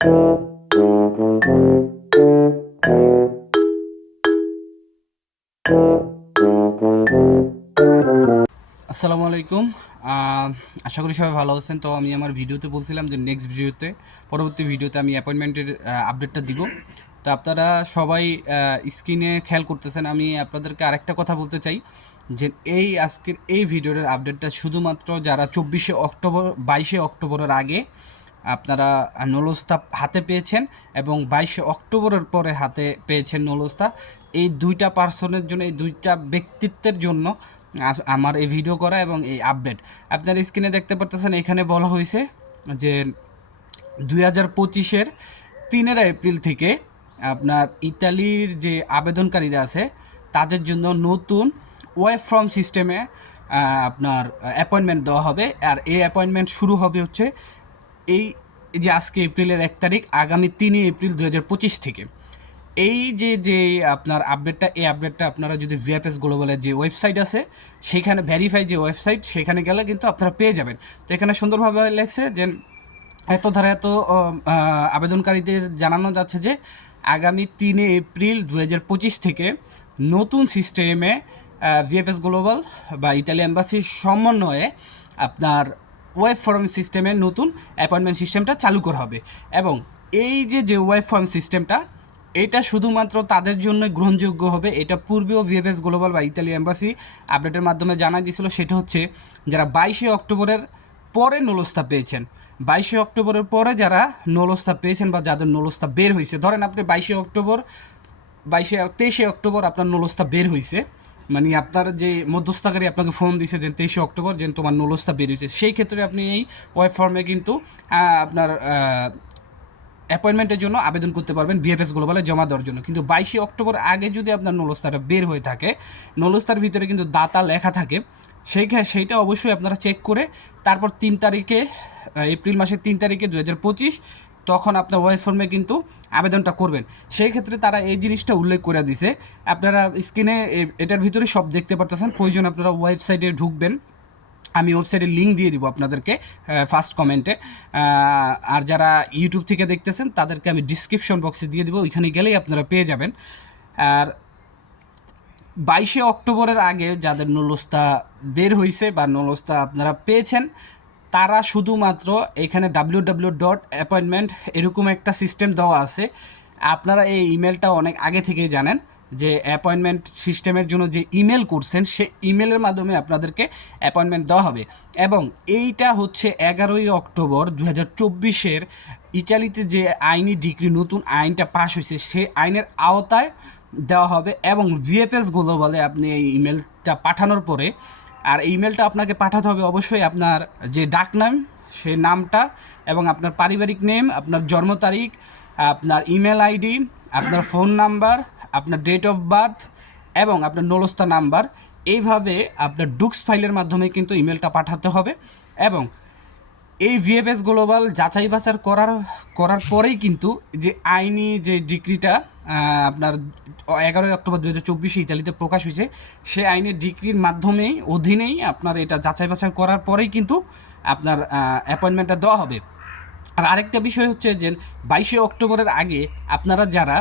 আসসালামু আলাইকুম। আশা করি সবাই ভালো আছেন। তো আমি আমার ভিডিওতে বলছিলাম যে নেক্সট ভিডিওতে, পরবর্তী ভিডিওতে আমি অ্যাপয়েন্টমেন্টের আপডেটটা দিব। তো আপনারা সবাই স্ক্রিনে খেয়াল করতেছেন। আমি আপনাদেরকে আরেকটা কথা বলতে চাই যে আজকের এই ভিডিওর আপডেটটা শুধুমাত্র যারা 24শে অক্টোবর 22শে অক্টোবরের আগে আপনারা নলস্তা হাতে পেয়েছেন এবং 22শে অক্টোবরের পরে হাতে পেয়েছেন নলস্তা, এই দুইটা পার্সনের জন্য, এই দুইটা ব্যক্তিত্বের জন্য আমার এই ভিডিও করা এবং এই আপডেট। আপনার স্ক্রিনে দেখতে পারতেছেন, এখানে বলা হয়েছে যে 2025-এর 3 এপ্রিল থেকে আপনার ইতালির যে আবেদনকারীরা আছে তাদের জন্য নতুন ওয়ার্ক ফ্রম সিস্টেমে আপনার অ্যাপয়েন্টমেন্ট দেওয়া হবে। আর এই অ্যাপয়েন্টমেন্ট শুরু হবে হচ্ছে এই যে আজকে এপ্রিলের 1 তারিখ, আগামী 3 এপ্রিল 2025 থেকে। এই যে আপনার আপডেটটা, এই আপডেটটা আপনারা যদি ভিএফএস গ্লোবালের যে ওয়েবসাইট আছে সেখানে, ভেরিফাই যে ওয়েবসাইট, সেখানে গেলে কিন্তু আপনারা পেয়ে যাবেন। তো এখানে সুন্দরভাবে লেখছে যে এত ধারা এত আবেদনকারীদের জানানো যাচ্ছে যে আগামী 3 এপ্রিল 2025 থেকে নতুন সিস্টেমে ভিএফএস গ্লোবাল বা ইতালি এম্বাসির সমন্বয়ে আপনার ওয়েব ফর্ম সিস্টেমের নতুন অ্যাপয়েন্টমেন্ট সিস্টেমটা চালু করা হবে। এবং এই যে ওয়েব ফর্ম সিস্টেমটা, এটা শুধুমাত্র তাদের জন্য গ্রহণযোগ্য হবে। এটা পূর্বেও ভিএফএস গ্লোবাল বা ইতালি এম্বাসি আপডেটের মাধ্যমে জানা দিয়েছিল। সেটা হচ্ছে যারা 22শে অক্টোবরের পরে নলস্তা পেয়েছেন, 22শে অক্টোবরের পরে যারা নলস্তা পেয়েছেন বা যাদের নলস্তা বের হয়েছে, ধরেন আপনি 22শে অক্টোবর, 23শে অক্টোবর আপনার নলস্তা বের হয়েছে, মানে আপনার যে মধ্যস্থকারী আপনাকে ফোন দিছে যে 23শে অক্টোবর যে তোমার নলস্তা বের হয়েছে, সেই ক্ষেত্রে আপনি এই ওয়েব ফর্মে কিন্তু আপনার অ্যাপয়েন্টমেন্টের জন্য আবেদন করতে পারবেন ভিএফএস গ্লোবালে জমা দেওয়ার জন্য। কিন্তু 22শে অক্টোবর আগে যদি আপনার নলস্তাটা বের হয়ে থাকে, নলস্তার ভিতরে কিন্তু দাতা লেখা থাকে, সেইটা অবশ্যই আপনারা চেক করে তারপর 3 তারিখে, এপ্রিল মাসের 3 তারিখে 2025, তখন আপনার ওয়েব ফর্মে কিন্তু আবেদনটা করবেন। সেই ক্ষেত্রে তারা এই জিনিসটা উল্লেখ করে দিছে। আপনারা স্ক্রিনে এটার ভিতরে সব দেখতে পারতেছেন। প্রয়োজন আপনারা ওয়েবসাইটে ঢুকবেন, আমি ওয়েবসাইটের লিঙ্ক দিয়ে দিব আপনাদেরকে ফার্স্ট কমেন্টে। আর যারা ইউটিউব থেকে দেখতেছেন তাদেরকে আমি ডিসক্রিপশন বক্সে দিয়ে দিব, ওইখানে গেলেই আপনারা পেয়ে যাবেন। আর 22শে অক্টোবরের আগে যাদের নলস্তা বের হয়েছে বা নলস্তা আপনারা পেয়েছেন, তারা শুধুমাত্র এখানে www.appointment এরকম একটা সিস্টেম দেওয়া আছে। আপনারা এই ইমেলটা অনেক আগে থেকেই জানেন যে অ্যাপয়েন্টমেন্ট সিস্টেমের জন্য যে ইমেল করছেন, সে ইমেলের মাধ্যমে আপনাদেরকে অ্যাপয়েন্টমেন্ট দেওয়া হবে। এবং এইটা হচ্ছে 11ই অক্টোবর 2024-এর ইটালিতে যে আইনি ডিগ্রি, নতুন আইনটা পাশ হয়েছে, সেই আইনের আওতায় দেওয়া হবে। এবং ভিএফএস গ্লোবালে আপনি এই ইমেলটা পাঠানোর পরে, আর এই ইমেলটা আপনাকে পাঠাতে হবে অবশ্যই আপনার যে ডাকনাম, সেই নামটা, এবং আপনার পারিবারিক নেম, আপনার জন্ম তারিখ, আপনার ইমেল আইডি, আপনার ফোন নাম্বার, আপনার ডেট অফ বার্থ এবং আপনার নলস্তা নাম্বার। এইভাবে আপনার ডুক্স ফাইলের মাধ্যমে কিন্তু ইমেলটা পাঠাতে হবে। এবং এই ভিএফএস গ্লোবাল যাচাই বাছাই করার পরেই কিন্তু যে আইনি যে ডিগ্রিটা আপনার 11ই অক্টোবর 2024 ইতালিতে প্রকাশ হয়েছে, সেই আইনের ডিগ্রির মাধ্যমেই, অধীনেই আপনার এটা যাচাই বাছাই করার পরেই কিন্তু আপনার অ্যাপয়েন্টমেন্টটা দেওয়া হবে। আর আরেকটা বিষয় হচ্ছে যে 22শে অক্টোবরের আগে আপনারা যারা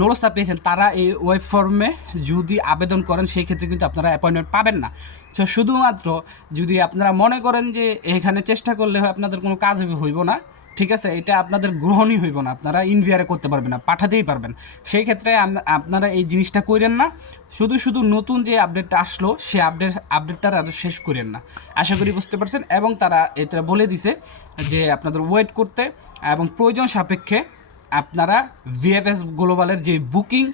নলস্তা পেয়েছেন, তারা এই ওয়েব ফর্মে যদি আবেদন করেন, সেই ক্ষেত্রে কিন্তু আপনারা অ্যাপয়েন্টমেন্ট পাবেন না। সো শুধুমাত্র যদি আপনারা মনে করেন যে এখানে চেষ্টা করলে আপনাদের কোনো কাজ হইব না, ঠিক আছে, এটা আপনাদের গ্রহণই হইব না, আপনারা ইনভিয়ারে করতে পারবেন না, পাঠাতেই পারবেন, সেই ক্ষেত্রে আপনারা এই জিনিসটা করেন না। শুধু নতুন যে আপডেটটা আসলো, সেই আপডেটটার আরও শেষ করেন না। আশা করি বুঝতে পারছেন। এবং তারা এটা বলে দিছে যে আপনাদের ওয়েট করতে, এবং প্রয়োজন সাপেক্ষে আপনারা ভিএফএস গ্লোবালের যে বুকিং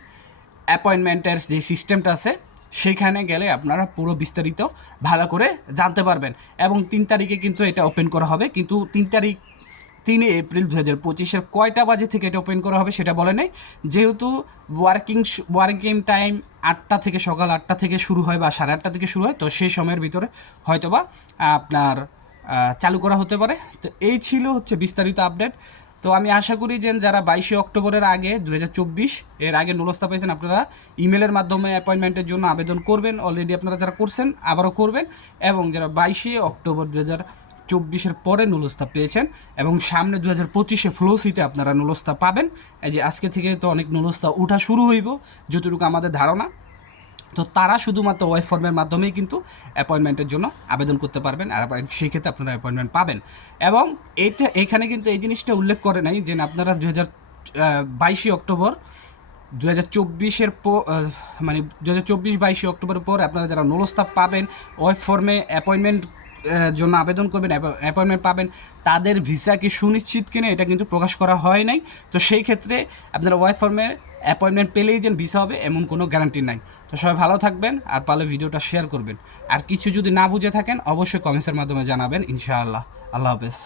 অ্যাপয়েন্টমেন্টের যে সিস্টেমটা আছে, সেখানে গেলে আপনারা পুরো বিস্তারিত ভালো করে জানতে পারবেন। এবং 3 তারিখে কিন্তু এটা ওপেন করা হবে। কিন্তু 3 এপ্রিল 2025-এর কয়টা বাজে থেকে এটা ওপেন করা হবে সেটা বলে নেই। যেহেতু ওয়ার্কিং টাইম 8টা থেকে, সকাল 8টা থেকে শুরু হয় বা 8:30 থেকে শুরু হয়, তো সেই সময়ের ভিতরে হয়তোবা আপনার চালু করা হতে পারে। তো এই ছিল হচ্ছে বিস্তারিত আপডেট। তো আমি আশা করি যে যারা 22শে অক্টোবরের আগে 2024 এর আগে নলস্তা পেয়েছেন, আপনারা ইমেলের মাধ্যমে অ্যাপয়েন্টমেন্টের জন্য আবেদন করবেন। অলরেডি আপনারা যারা করছেন আবারও করবেন। এবং যারা 22শে অক্টোবর 2024-এর পরে নুলস্তা পেয়েছেন এবং সামনে 2025-এ ফ্লোসিতে আপনারা নুলস্তা পাবেন। এই যে আজকে থেকে তো অনেক নুলস্তা উঠা শুরু হইব যতটুকু আমাদের ধারণা। তো তারা শুধুমাত্র ওয়েব ফর্মের মাধ্যমেই কিন্তু অ্যাপয়েন্টমেন্টের জন্য আবেদন করতে পারবেন, আর সেই ক্ষেত্রে আপনারা অ্যাপয়েন্টমেন্ট পাবেন। এবং এখানে কিন্তু এই জিনিসটা উল্লেখ করে নাই যে আপনারা 22 অক্টোবর 2024-এর মানে 2024-22 অক্টোবরের পর আপনারা যারা নুলস্তা পাবেন, ওয়েব ফর্মে অ্যাপয়েন্টমেন্ট জন্য আবেদন করবেন, অ্যাপয়েন্টমেন্ট পাবেন, তাদের ভিসা কি সুনিশ্চিত কিনা এটা কিন্তু প্রকাশ করা হয় নাই। তো সেই ক্ষেত্রে আপনারা ওয়েব ফর্মে অ্যাপয়েন্টমেন্ট পেলেই যে ভিসা হবে এমন কোনো গ্যারান্টি নাই। তো সবাই ভালো থাকবেন, আর পারলে ভিডিওটা শেয়ার করবেন। আর কিছু যদি না বুঝে থাকেন অবশ্যই কমেন্টসের মাধ্যমে জানাবেন ইনশাআল্লাহ। আল্লাহ হাফেজ।